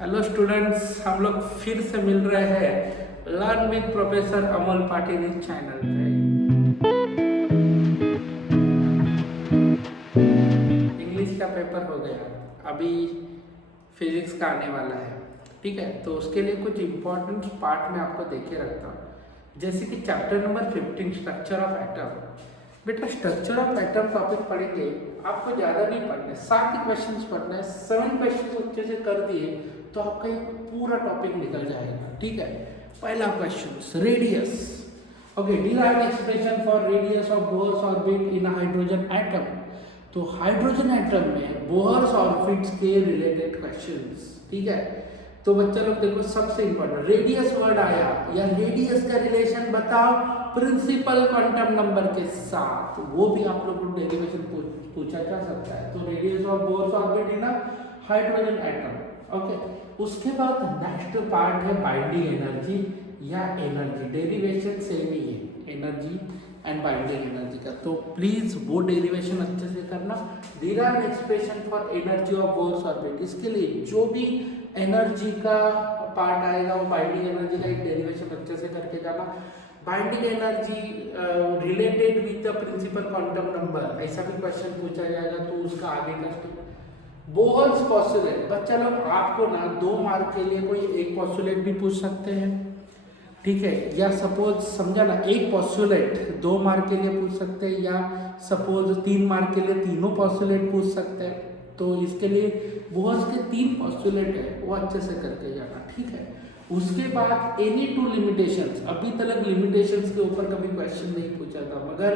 Hello students, हम लोग फिर से मिल रहे हैं learn with professor Amol Patil इस चैनल पे। इंग्लिश का पेपर हो गया, अभी फिजिक्स का आने वाला है। ठीक है, तो उसके लिए कुछ इंपॉर्टेंट पार्ट में आपको देखे रखता हूँ, जैसे कि chapter number 15 structure of atom. बेटा स्ट्रक्चर ऑफ एटम टॉपिक पढ़ेंगे, आपको ज़्यादा नहीं पढ़ना है, 7 ही क्वेश्चंस पढ़ना है। 7 क्वेश्चंस अच्छे से कर दिए तो आपका एक पूरा टॉपिक निकल जाएगा। ठीक है, पहला question radius. Okay, derive expression for radius of Bohr's orbit in hydrogen atom. तो हाइड्रोजन एटम में बोहर्स ऑर्बिट्स के रिलेटेड क्वेश्चंस। ठीक है, तो बच्चा लोग देखो, सबसे इंपॉर्टेंट रेडियस वर्ड आया या रेडियस का रिलेशन बताओ प्रिंसिपल क्वांटम नंबर के साथ, वो भी आप लोग को डेरिवेशन पूछा जा सकता है। तो radius of Bohr's orbit in hydrogen atom. Okay, उसके बाद नेक्स्ट पार्ट है बाइंडिंग एनर्जी या एनर्जी। डेरिवेशन सेम ही है, एनर्जी एंड बाइंडिंग एनर्जी का। तो प्लीज वो डेरिवेशन अच्छे से करना। Derive expression for energy of Bohr's orbit, इसके लिए जो भी एनर्जी का पार्ट आएगा वो बाइंडिंग एनर्जी का एक डेरिवेशन अच्छे से करके जाना। Binding energy related with the principal quantum number, ऐसा भी क्वेश्चन पूछा जाएगा, तो उसका आगे का स्टेप। बोहर्स पोस्टुलेट, बच्चा लोग आपको ना 2 मार्क के लिए कोई एक पोस्टुलेट भी पूछ सकते हैं। ठीक है, या सपोज समझा ना, एक पोस्टुलेट 2 मार्क के लिए पूछ सकते हैं, या सपोज 3 मार्क के लिए तीनों पोस्टुलेट पूछ सकते हैं। तो इसके लिए बोहर्स के 3 पोस्टुलेट है, वो अच्छे से करके जाना। ठीक है, उसके बाद एनी 2 लिमिटेशंस। अभी तक लिमिटेशंस के ऊपर कभी क्वेश्चन नहीं पूछा था, मगर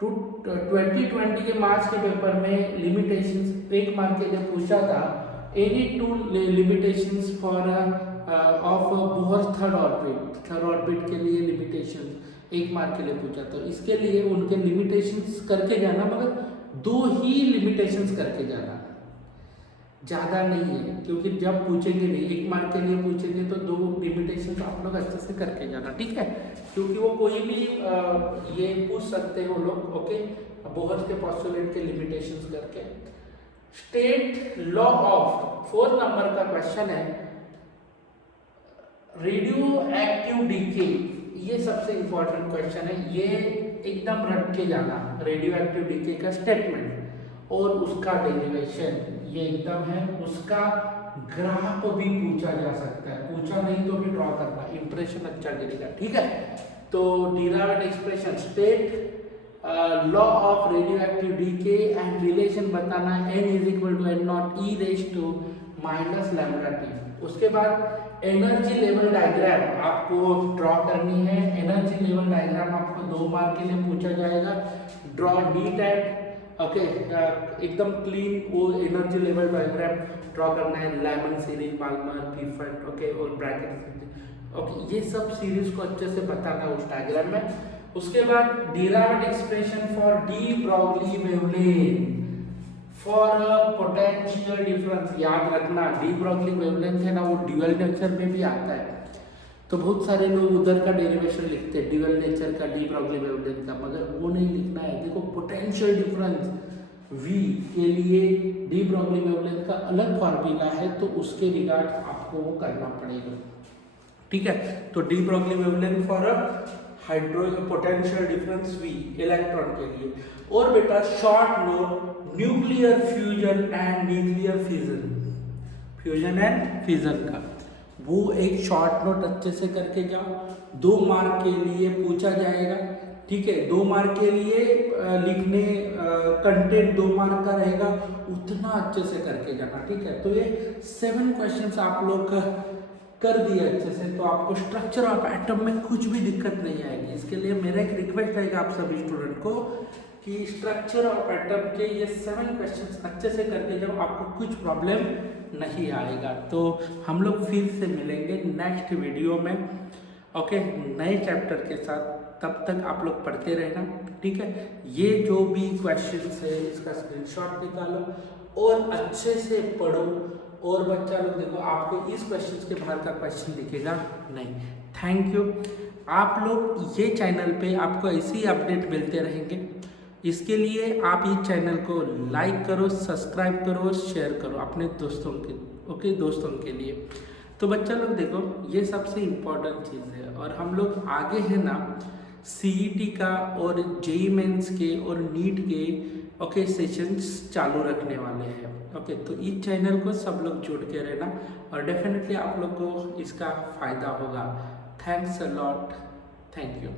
2020 के मार्च के पेपर में लिमिटेशंस 1 मार्क के लिए पूछा था। Any 2 limitations for of Bohr's third orbit के लिए लिमिटेशंस 1 मार्क के लिए पूछा। तो इसके लिए उनके लिमिटेशंस करके जाना, मगर 2 ही लिमिटेशंस करके जाना, ज़्यादा नहीं है, क्योंकि जब पूछेंगे नहीं 1 मार्क के लिए पूछेंगे तो 2 लिमिटेशन आप लोग अच्छे से करके जाना। ठीक है, क्योंकि वो कोई भी ये पूछ सकते हो लोग। ओके, बोहर्स के पोस्टुलेट के लिमिटेशंस करके। स्टेट लॉ ऑफ 4 नंबर का क्वेश्चन है, रेडियो एक्टिव डीके। ये सबसे इंपॉर्टेंट क्वेश्चन है, ये एकदम रट के जाना। रेडियो एक्टिव डीके का स्टेटमेंट और उसका डेरिवेशन ये एकदम है। उसका ग्राफ भी पूछा जा सकता है, पूछा नहीं तो भी ड्रॉ करना, इंप्रेशन अच्छा गिरेगा। ठीक है, तो derived expression, state law of radioactive decay and relation बताना, n is equal to n naught e raise to minus lambda T. उसके बाद एनर्जी लेवल डायग्राम आपको ड्रॉ करनी है। एनर्जी लेवल डायग्राम आपको 2 मार्क के लिए पूछा जाएगा। ड्रॉ नीट एंड ओके एकदम क्लीन वो एनर्जी लेवल डायग्राम ड्रॉ करना है। लेमन सीरीज, बाल्मर, पीफर्ट, ओके, और ब्रैकेट। ओके, ये सब सीरीज को अच्छे से बताना उस डायग्राम में। उसके बाद derived expression for de Broglie wavelength for potential difference. याद रखना, डी ब्रॉगली वेवलेंथ है ना, वो ड्यूअल नेचर में भी आता है। तो बहुत सारे लोग उधर का डेरिवेशन लिखते हैं, ड्यूअल नेचर का, डी ब्रॉगली वेवलेंथ का, मगर वो नहीं लिखना है। देखो, पोटेंशियल डिफरेंस V के लिए डी ब्रॉगली वेवलेंथ का अलग फार्मूला है, तो उसके रिगार्ड आपको वो करना पड़ेगा। ठीक है, तो de Broglie wavelength for potential difference V electron के लिए। और बेटा short note, nuclear fusion and nuclear fission, fusion and fission का वो एक शॉर्ट नोट अच्छे से करके जाओ। 2 मार्क के लिए पूछा जाएगा। ठीक है, 2 मार्क के लिए लिखने कंटेंट 2 मार्क का रहेगा, उतना अच्छे से करके जाना। ठीक है, तो ये 7 क्वेश्चंस आप लोग कर दिए अच्छे से, तो आपको स्ट्रक्चर ऑफ एटम में कुछ भी दिक्कत नहीं आएगी। इसके लिए मेरा एक रिक्वेस्ट रहेगा आप सभी स्टूडेंट को कि स्ट्रक्चर ऑफ एटम के ये 7 क्वेश्चंस अच्छे से करके जाओ, आपको कुछ प्रॉब्लम नहीं आएगा। तो हम लोग फिर से मिलेंगे नेक्स्ट वीडियो में, ओके, नए चैप्टर के साथ। तब तक आप लोग पढ़ते रहना। ठीक है, ये जो भी क्वेश्चंस है इसका स्क्रीनशॉट निकालो और अच्छे से पढ़ो। और बच्चा लोग देखो, आपको इस क्वेश्चंस के बाहर का क्वेश्चन दिखेगा नहीं। Thank you. आप लोग ये चैनल पे आपको ऐसी अपडेट मिलते रहेंगे। इसके लिए आप इस चैनल को लाइक करो, सब्सक्राइब करो और शेयर करो अपने दोस्तों के ओके दोस्तों के लिए। तो बच्चा लोग देखो ये सबसे इम्पोर्टेंट चीज़ है, और हम लोग आगे है ना सीईटी का और जेईई मेंस के और नीट के ओके सेशंस चालू रखने वाले हैं। ओके तो इस चैनल को सब लोग जुड़ के रहना, और डेफिनेटली आप लोग को इसका फ़ायदा होगा। Thanks a lot, thank you.